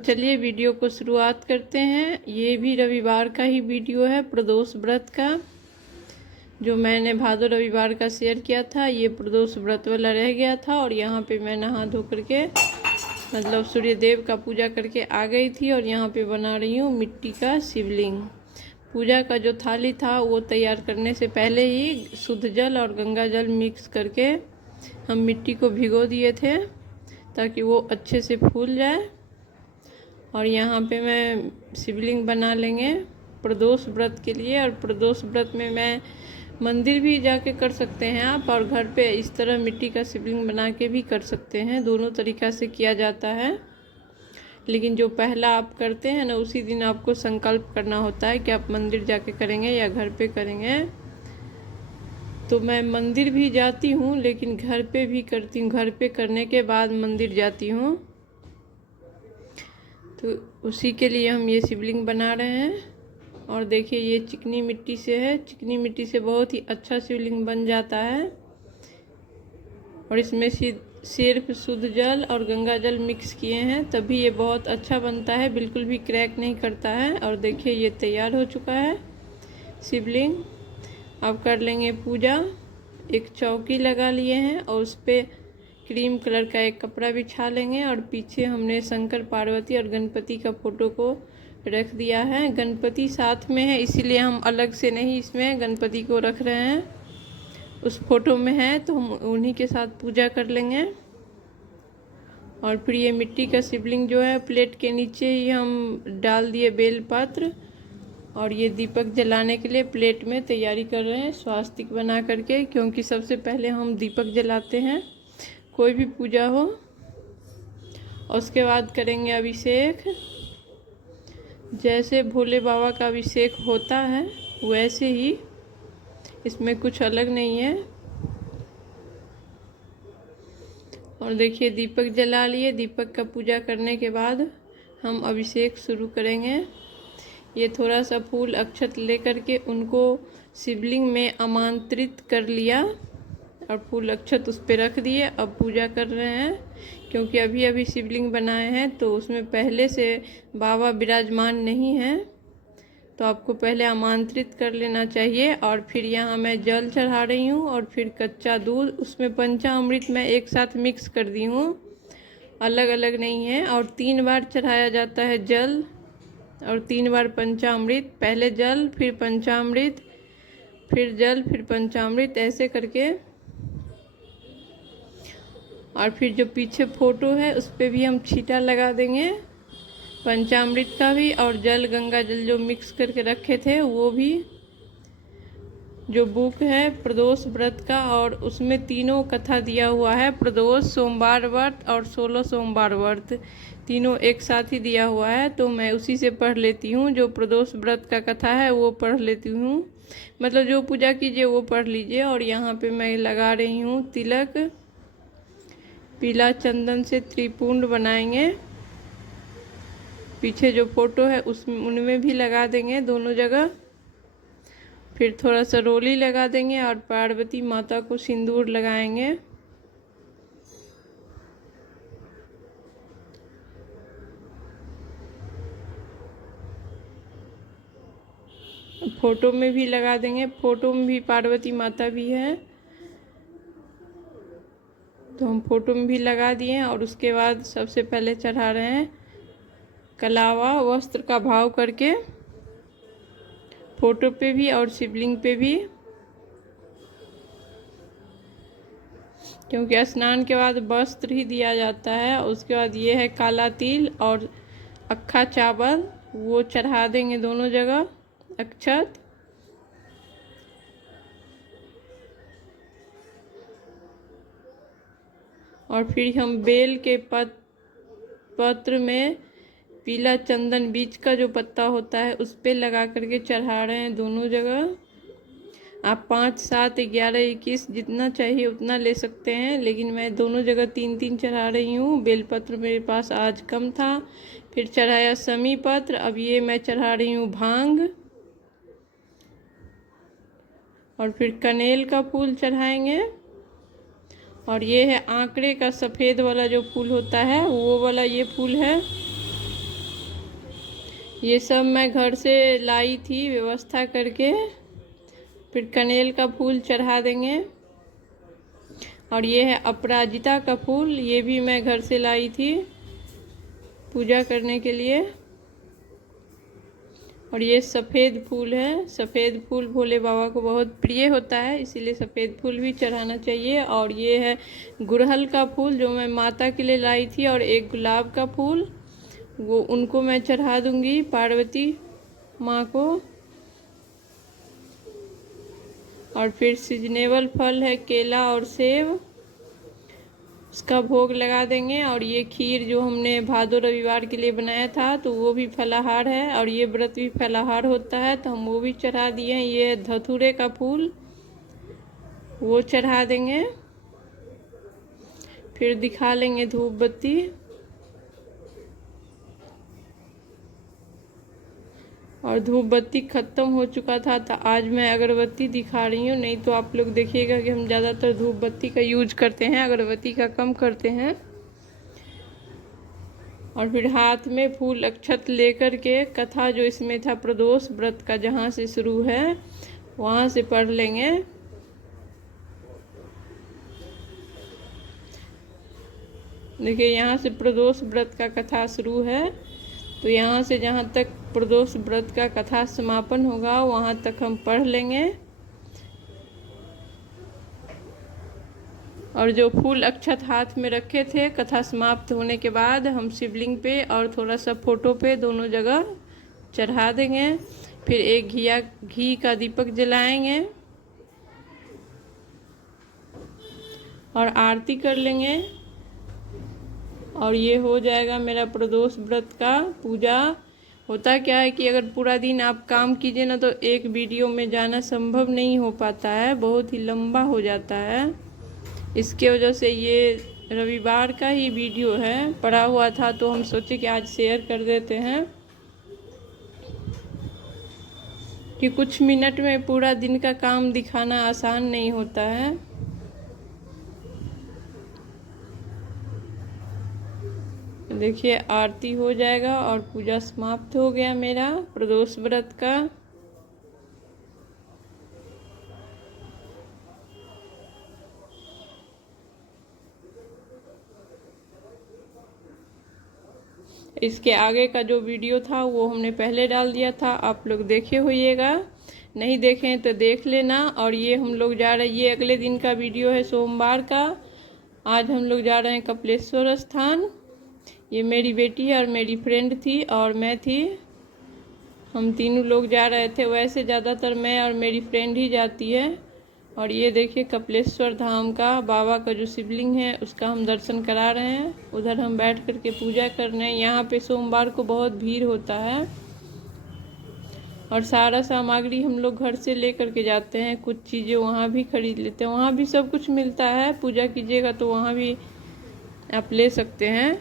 चलिए वीडियो को शुरुआत करते हैं। ये भी रविवार का ही वीडियो है, प्रदोष व्रत का, जो मैंने भादो रविवार का शेयर किया था। ये प्रदोष व्रत वाला रह गया था और यहाँ पे मैं नहा धो करके मतलब सूर्य देव का पूजा करके आ गई थी। और यहाँ पे बना रही हूँ मिट्टी का शिवलिंग। पूजा का जो थाली था वो तैयार करने से पहले ही शुद्ध जल और गंगा जल मिक्स करके हम मिट्टी को भिगो दिए थे ताकि वो अच्छे से फूल जाए। और यहाँ पे मैं शिवलिंग बना लेंगे प्रदोष व्रत के लिए। और प्रदोष व्रत में मैं मंदिर भी जाके कर सकते हैं आप, और घर पे इस तरह मिट्टी का शिवलिंग बना के भी कर सकते हैं। दोनों तरीक़ा से किया जाता है, लेकिन जो पहला आप करते हैं ना, उसी दिन आपको संकल्प करना होता है कि आप मंदिर जाके करेंगे या घर पे करेंगे। तो मैं मंदिर भी जाती हूँ, लेकिन घर पे भी करती हूँ। घर पे करने के बाद मंदिर जाती हूँ। तो उसी के लिए हम ये शिवलिंग बना रहे हैं। और देखिए ये चिकनी मिट्टी से है। चिकनी मिट्टी से बहुत ही अच्छा शिवलिंग बन जाता है। और इसमें सिर्फ शुद्ध जल और गंगा जल मिक्स किए हैं, तभी ये बहुत अच्छा बनता है, बिल्कुल भी क्रैक नहीं करता है। और देखिए ये तैयार हो चुका है शिवलिंग। अब कर लेंगे पूजा। एक चौकी लगा लिए हैं और उस पर क्रीम कलर का एक कपड़ा बिछा लेंगे। और पीछे हमने शंकर पार्वती और गणपति का फ़ोटो को रख दिया है। गणपति साथ में है, इसीलिए हम अलग से नहीं इसमें गणपति को रख रहे हैं। उस फोटो में है तो हम उन्हीं के साथ पूजा कर लेंगे। और फिर ये मिट्टी का शिवलिंग जो है प्लेट के नीचे ही हम डाल दिए बेलपत्र। और ये दीपक जलाने के लिए प्लेट में तैयारी कर रहे हैं स्वास्तिक बना करके, क्योंकि सबसे पहले हम दीपक जलाते हैं कोई भी पूजा हो। और उसके बाद करेंगे अभिषेक। जैसे भोले बाबा का अभिषेक होता है वैसे ही, इसमें कुछ अलग नहीं है। और देखिए दीपक जला लिए। दीपक का पूजा करने के बाद हम अभिषेक शुरू करेंगे। ये थोड़ा सा फूल अक्षत लेकर के उनको शिवलिंग में आमंत्रित कर लिया और फूल अक्षत उस पर रख दिए। अब पूजा कर रहे हैं, क्योंकि अभी अभी शिवलिंग बनाए हैं तो उसमें पहले से बाबा विराजमान नहीं हैं, तो आपको पहले आमंत्रित कर लेना चाहिए। और फिर यहाँ मैं जल चढ़ा रही हूँ और फिर कच्चा दूध, उसमें पंचामृत मैं एक साथ मिक्स कर दी हूँ, अलग अलग नहीं है। और 3 बार चढ़ाया जाता है जल और 3 बार पंचामृत। पहले जल, फिर पंचामृत, फिर जल, फिर पंचामृत, ऐसे करके। और फिर जो पीछे फोटो है उस पर भी हम छींटा लगा देंगे पंचामृत का भी, और जल गंगा जल जो मिक्स करके रखे थे वो भी। जो बुक है प्रदोष व्रत का, और उसमें तीनों कथा दिया हुआ है, प्रदोष, सोमवार व्रत और 16 सोमवार व्रत, तीनों एक साथ ही दिया हुआ है। तो मैं उसी से पढ़ लेती हूँ। जो प्रदोष व्रत का कथा है वो पढ़ लेती हूँ, मतलब जो पूजा कीजिए वो पढ़ लीजिए। और यहाँ पे मैं लगा रही हूँ तिलक। पीला चंदन से त्रिपुंड बनाएंगे। पीछे जो फोटो है उनमें भी लगा देंगे दोनों जगह। फिर थोड़ा सा रोली लगा देंगे और पार्वती माता को सिंदूर लगाएंगे। फोटो में भी लगा देंगे। फोटो में भी पार्वती माता भी है, तो हम फोटो में भी लगा दिए। और उसके बाद सबसे पहले चढ़ा रहे हैं कलावा वस्त्र का भाव करके, फोटो पे भी और शिवलिंग पे भी, क्योंकि स्नान के बाद वस्त्र ही दिया जाता है। उसके बाद ये है काला तिल और अक्खा चावल, वो चढ़ा देंगे दोनों जगह अक्षत। और फिर हम बेल के पत्र में पीला चंदन बीच का जो पत्ता होता है उस पे लगा करके चढ़ा रहे हैं दोनों जगह। आप 5, 7, 11, 21 जितना चाहिए उतना ले सकते हैं, लेकिन मैं दोनों जगह 3-3 चढ़ा रही हूँ। बेलपत्र मेरे पास आज कम था, फिर चढ़ाया समी पत्र। अब ये मैं चढ़ा रही हूँ भांग। और फिर कनेल का फूल चढ़ाएंगे। और ये है आंकड़े का सफ़ेद वाला जो फूल होता है वो वाला ये फूल है। ये सब मैं घर से लाई थी व्यवस्था करके। फिर कनेल का फूल चढ़ा देंगे। और ये है अपराजिता का फूल, ये भी मैं घर से लाई थी पूजा करने के लिए। और ये सफ़ेद फूल है, सफ़ेद फूल भोले बाबा को बहुत प्रिय होता है, इसीलिए सफ़ेद फूल भी चढ़ाना चाहिए। और ये है गुड़हल का फूल जो मैं माता के लिए लाई थी, और एक गुलाब का फूल, वो उनको मैं चढ़ा दूंगी पार्वती माँ को। और फिर सीजनेबल फल है केला और सेब, उसका भोग लगा देंगे। और ये खीर जो हमने भादो रविवार के लिए बनाया था तो वो भी फलाहार है, और ये व्रत भी फलाहार होता है तो हम वो भी चढ़ा दिए हैं। ये धतूरे का फूल, वो चढ़ा देंगे। फिर दिखा लेंगे धूप बत्ती। और धूप बत्ती ख़त्म हो चुका था तो आज मैं अगरबत्ती दिखा रही हूँ, नहीं तो आप लोग देखिएगा कि हम ज़्यादातर धूप बत्ती का यूज करते हैं, अगरबत्ती का कम करते हैं। और फिर हाथ में फूल अक्षत लेकर के कथा जो इसमें था प्रदोष व्रत का, जहाँ से शुरू है वहाँ से पढ़ लेंगे। देखिए यहाँ से प्रदोष व्रत का कथा शुरू है, तो यहाँ से जहाँ तक प्रदोष व्रत का कथा समापन होगा वहाँ तक हम पढ़ लेंगे। और जो फूल अक्षत हाथ में रखे थे कथा समाप्त होने के बाद हम शिवलिंग पे और थोड़ा सा फोटो पे दोनों जगह चढ़ा देंगे। फिर एक घी का दीपक जलाएंगे और आरती कर लेंगे। और ये हो जाएगा मेरा प्रदोष व्रत का पूजा। होता क्या है कि अगर पूरा दिन आप काम कीजिए ना तो एक वीडियो में जाना संभव नहीं हो पाता है, बहुत ही लंबा हो जाता है। इसके वजह से ये रविवार का ही वीडियो है, पड़ा हुआ था तो हम सोचे कि आज शेयर कर देते हैं कि कुछ मिनट में पूरा दिन का काम दिखाना आसान नहीं होता है। देखिए आरती हो जाएगा और पूजा समाप्त हो गया मेरा प्रदोष व्रत का। इसके आगे का जो वीडियो था वो हमने पहले डाल दिया था, आप लोग देखे होइएगा, नहीं देखें तो देख लेना। और ये हम लोग जा रहे हैं, ये अगले दिन का वीडियो है सोमवार का। आज हम लोग जा रहे हैं कपिलेश्वर स्थान। ये मेरी बेटी है और मेरी फ्रेंड थी और मैं थी, हम तीनों लोग जा रहे थे। वैसे ज़्यादातर मैं और मेरी फ्रेंड ही जाती है। और ये देखिए कपिलेश्वर धाम का बाबा का जो शिवलिंग है उसका हम दर्शन करा रहे हैं। उधर हम बैठ कर के पूजा कर रहे हैं। यहाँ पे सोमवार को बहुत भीड़ होता है और सारा सामग्री हम लोग घर से ले कर के जाते हैं, कुछ चीज़ें वहाँ भी खरीद लेते हैं। वहाँ भी सब कुछ मिलता है, पूजा कीजिएगा तो वहाँ भी आप ले सकते हैं।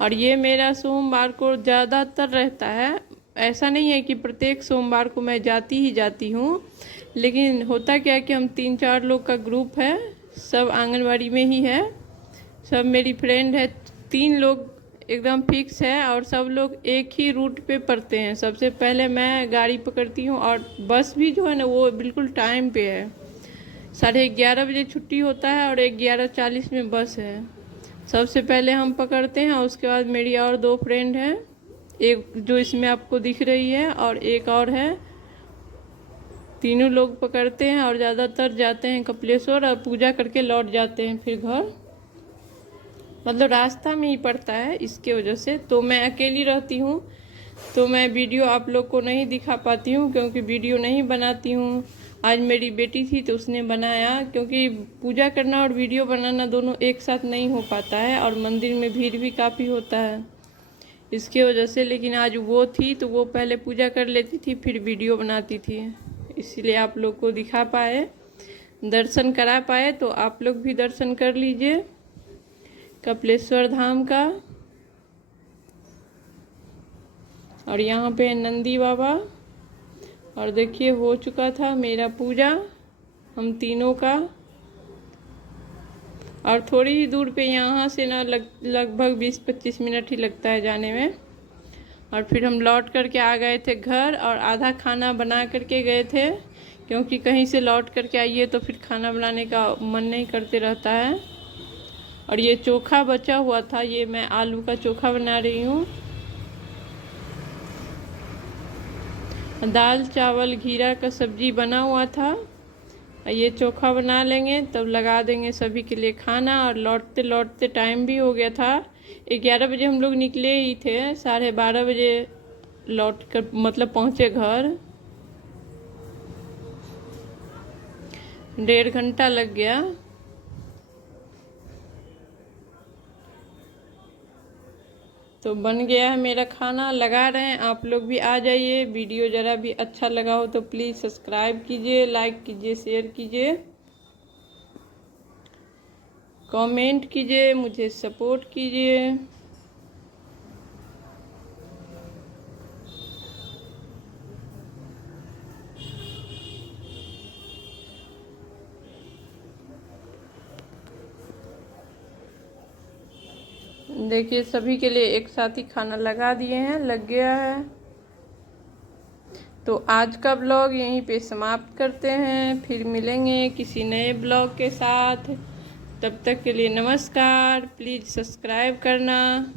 और ये मेरा सोमवार को ज़्यादातर रहता है, ऐसा नहीं है कि प्रत्येक सोमवार को मैं जाती ही जाती हूँ, लेकिन होता क्या है कि हम 3-4 लोग का ग्रुप है, सब आंगनबाड़ी में ही है, सब मेरी फ्रेंड है। 3 लोग एकदम फिक्स है और सब लोग एक ही रूट पे पढ़ते हैं। सबसे पहले मैं गाड़ी पकड़ती हूँ और बस भी जो है ना वो बिल्कुल टाइम पे है, 11:30 बजे छुट्टी होता है और 11:40 में बस है। सबसे पहले हम पकड़ते हैं और उसके बाद मेरी और 2 फ्रेंड हैं, एक जो इसमें आपको दिख रही है और एक और है। तीनों लोग पकड़ते हैं और ज़्यादातर जाते हैं कपिलेश्वर और पूजा करके लौट जाते हैं फिर घर, मतलब रास्ता में ही पड़ता है, इसके वजह से। तो मैं अकेली रहती हूँ तो मैं वीडियो आप लोग को नहीं दिखा पाती हूँ, क्योंकि वीडियो नहीं बनाती हूँ। आज मेरी बेटी थी तो उसने बनाया, क्योंकि पूजा करना और वीडियो बनाना दोनों एक साथ नहीं हो पाता है और मंदिर में भीड़ भी काफ़ी होता है, इसके वजह से। लेकिन आज वो थी तो वो पहले पूजा कर लेती थी फिर वीडियो बनाती थी, इसीलिए आप लोग को दिखा पाए, दर्शन करा पाए। तो आप लोग भी दर्शन कर लीजिए कपिलेश्वर धाम का। और यहाँ पे नंदी बाबा। और देखिए हो चुका था मेरा पूजा हम तीनों का। और थोड़ी ही दूर पे यहाँ से ना लगभग 20-25 मिनट ही लगता है जाने में। और फिर हम लौट करके आ गए थे घर, और आधा खाना बना करके गए थे, क्योंकि कहीं से लौट करके आइए तो फिर खाना बनाने का मन नहीं करते रहता है। और ये चोखा बचा हुआ था, ये मैं आलू का चोखा बना रही हूँ। दाल चावल घीरा का सब्जी बना हुआ था, ये चोखा बना लेंगे तब लगा देंगे सभी के लिए खाना। और लौटते लौटते टाइम भी हो गया था, 11 बजे हम लोग निकले ही थे, 12:30 बजे लौट कर मतलब पहुँचे घर। 1.5 घंटा लग गया। तो बन गया है मेरा खाना, लगा रहे हैं। आप लोग भी आ जाइए। वीडियो ज़रा भी अच्छा लगा हो तो प्लीज़ सब्सक्राइब कीजिए, लाइक कीजिए, शेयर कीजिए, कमेंट कीजिए, मुझे सपोर्ट कीजिए। देखिए सभी के लिए एक साथ ही खाना लगा दिए हैं, लग गया है। तो आज का ब्लॉग यहीं पे समाप्त करते हैं, फिर मिलेंगे किसी नए ब्लॉग के साथ। तब तक के लिए नमस्कार। प्लीज़ सब्सक्राइब करना।